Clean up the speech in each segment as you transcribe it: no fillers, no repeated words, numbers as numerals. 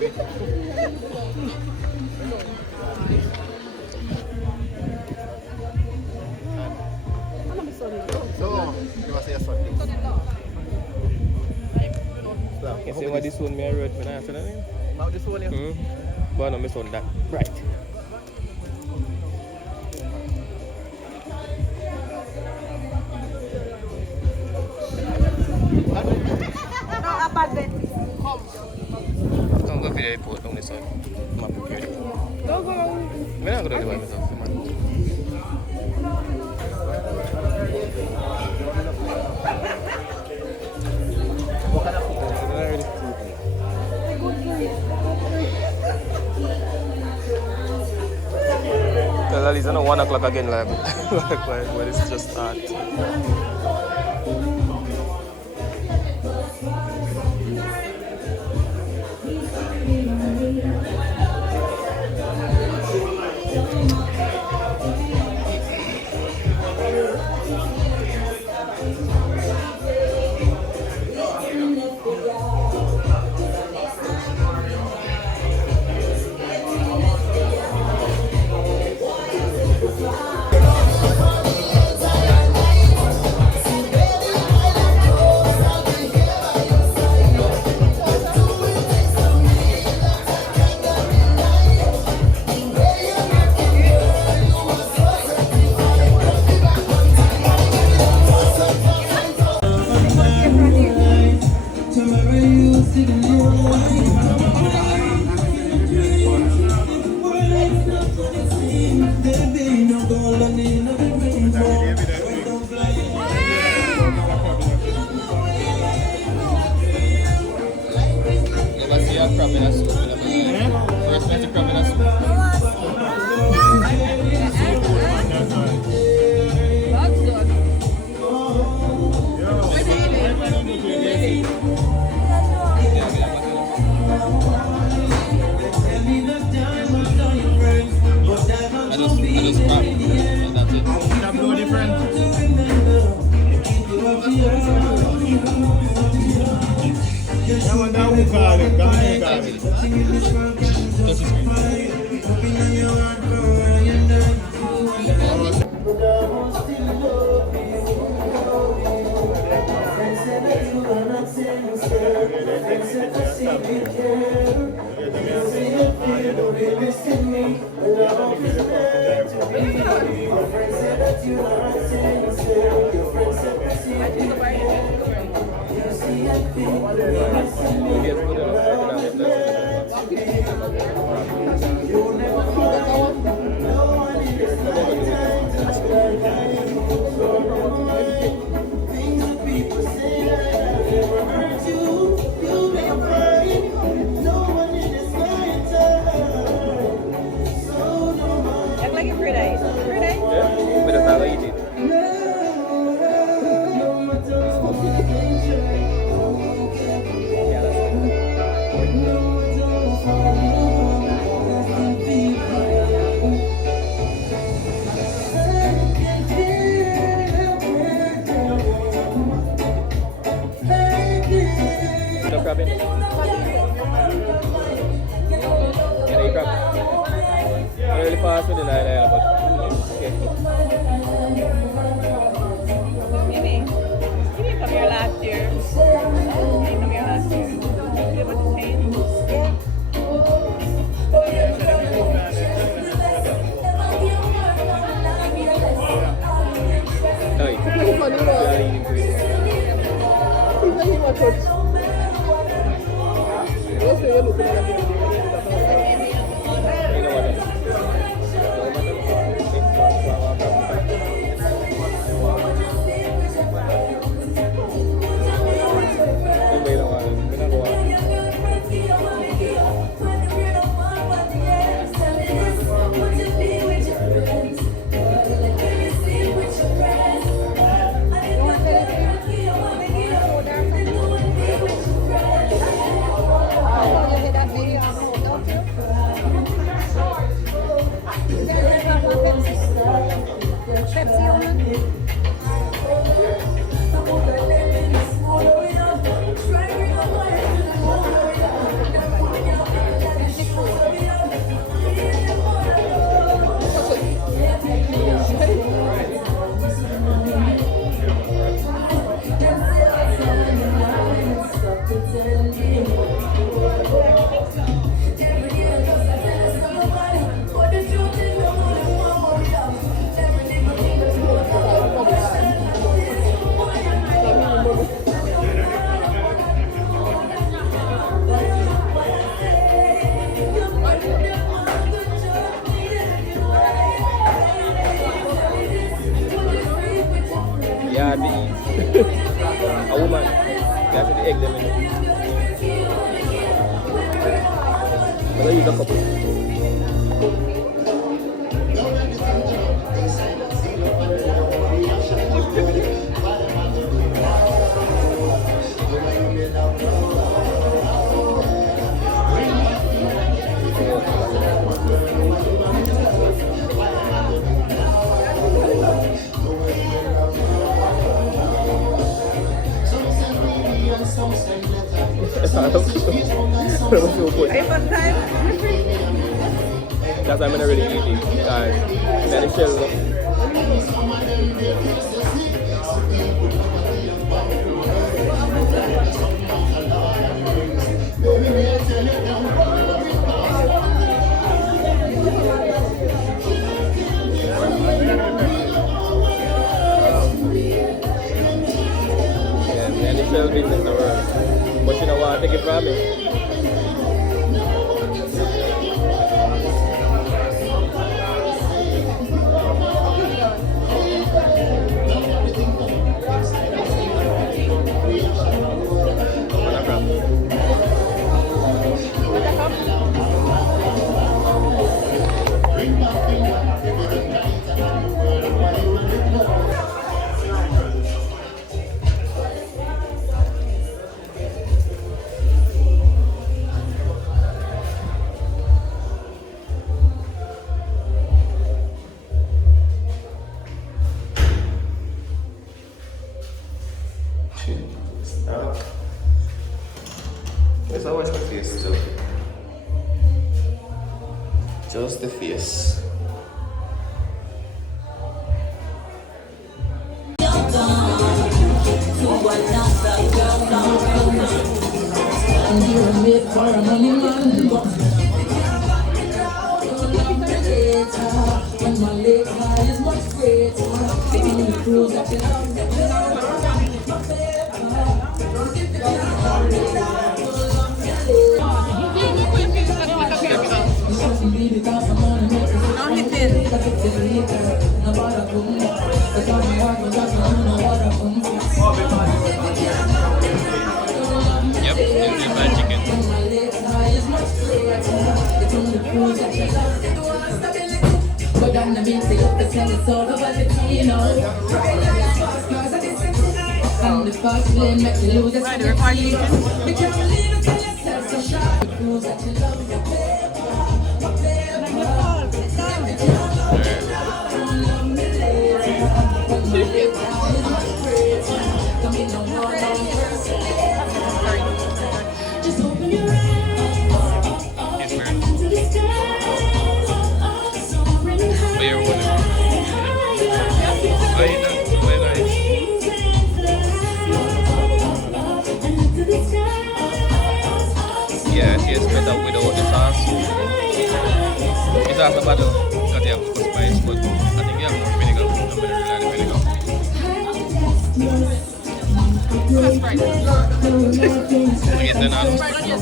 You see what this one me I wrote when I answered that name? About this one, yeah. But I miss on that. Right. Don't go to the airport on this side. I'm prepared. Don't go. I'm not going to do it myself. What kind of food? Well, at least I know 1 o'clock again, like when it's just start. Yeah, the a woman. You have to the egg them in it. I'm gonna use a couple. iPhone time? That's why I'm not really eating. Then it's still business in the world. But you know what? Take it from me. Let's watch my face too. Just the face. Yep, it's your fried chicken. Yeah, it tastes better without the sauce. It's also better because you have to spice, but I think you have more vinegar. I'm going to rely on the vinegar. Okay, then I'll try it again.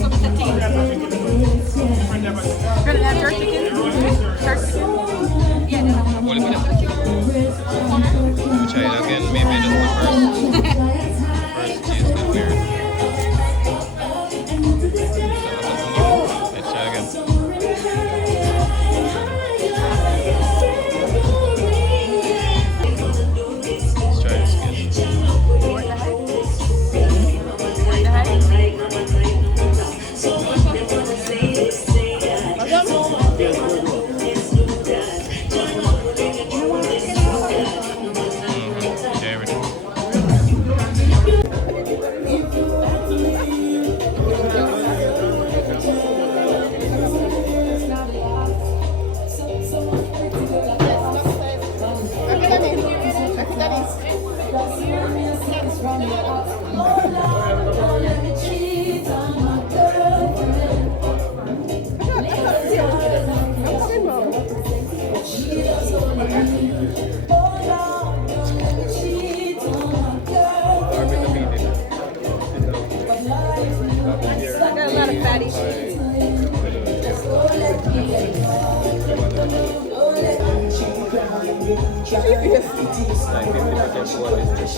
Maybe that's the first cheese is weird. Let's try again. Let's try this again. Like 50% to what is this?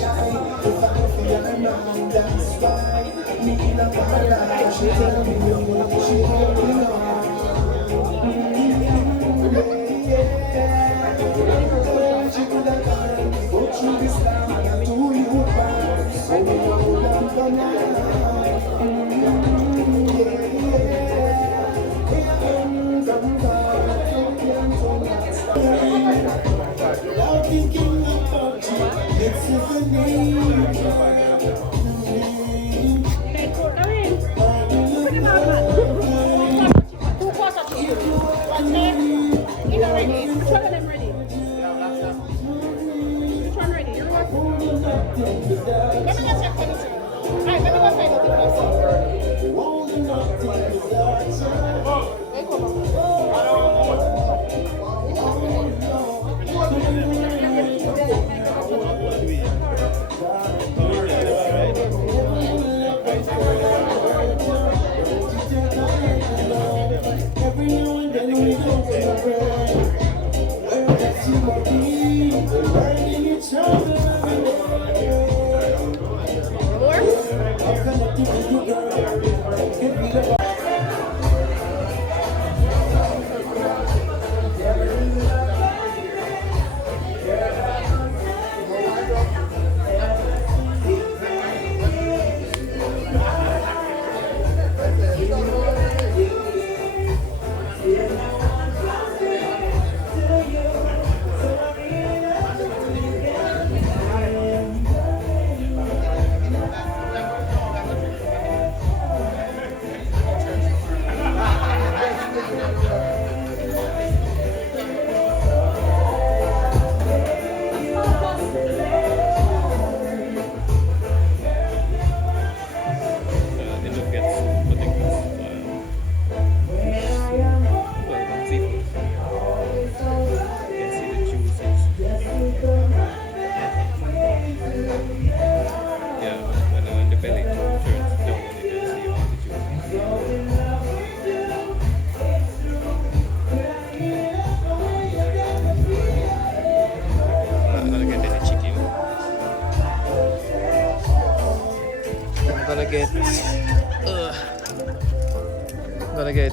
Gonna get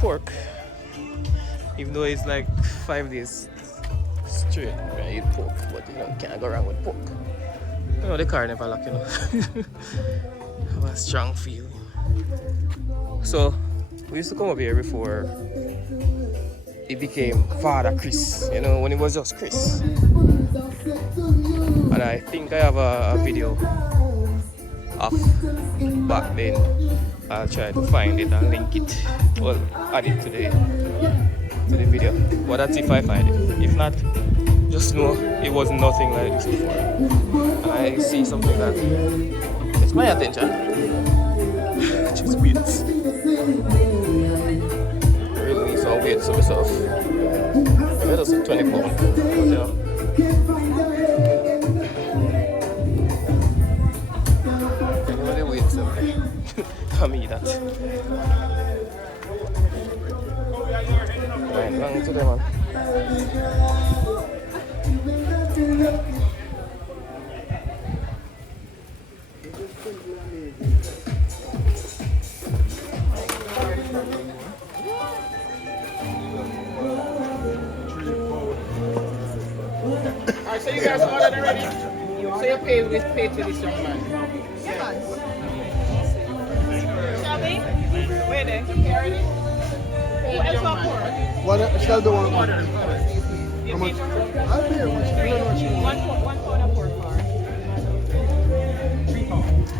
pork, even though it's like 5 days straight I eat pork, but you know, can't go wrong with pork. You know, the car never lock, you know. Have a strong feeling. So we used to come up here before it became Fada Chris, you know, when it was just Chris. And I think I have a video of back then. I'll try to find it and link it. Well, add it to the video. But that's if I find it. If not, just know it was nothing like this before. And I see something that gets my attention. Just weird. Really need some weight to myself. Maybe just 20 pounds. But you know. I mean that. Right, long to them, man. Alright, so you guys ordered already? So you pay to this young man? Yeah. Where they? Ready? What shall the one? Order. How much? I'll pay how much. One pound of pork bar. 3 pounds.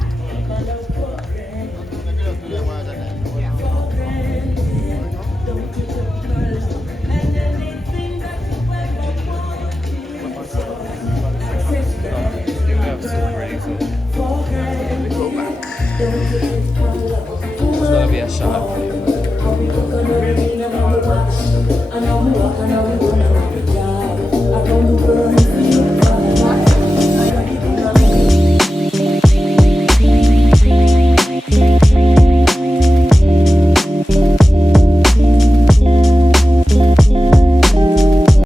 It's gonna be a shot.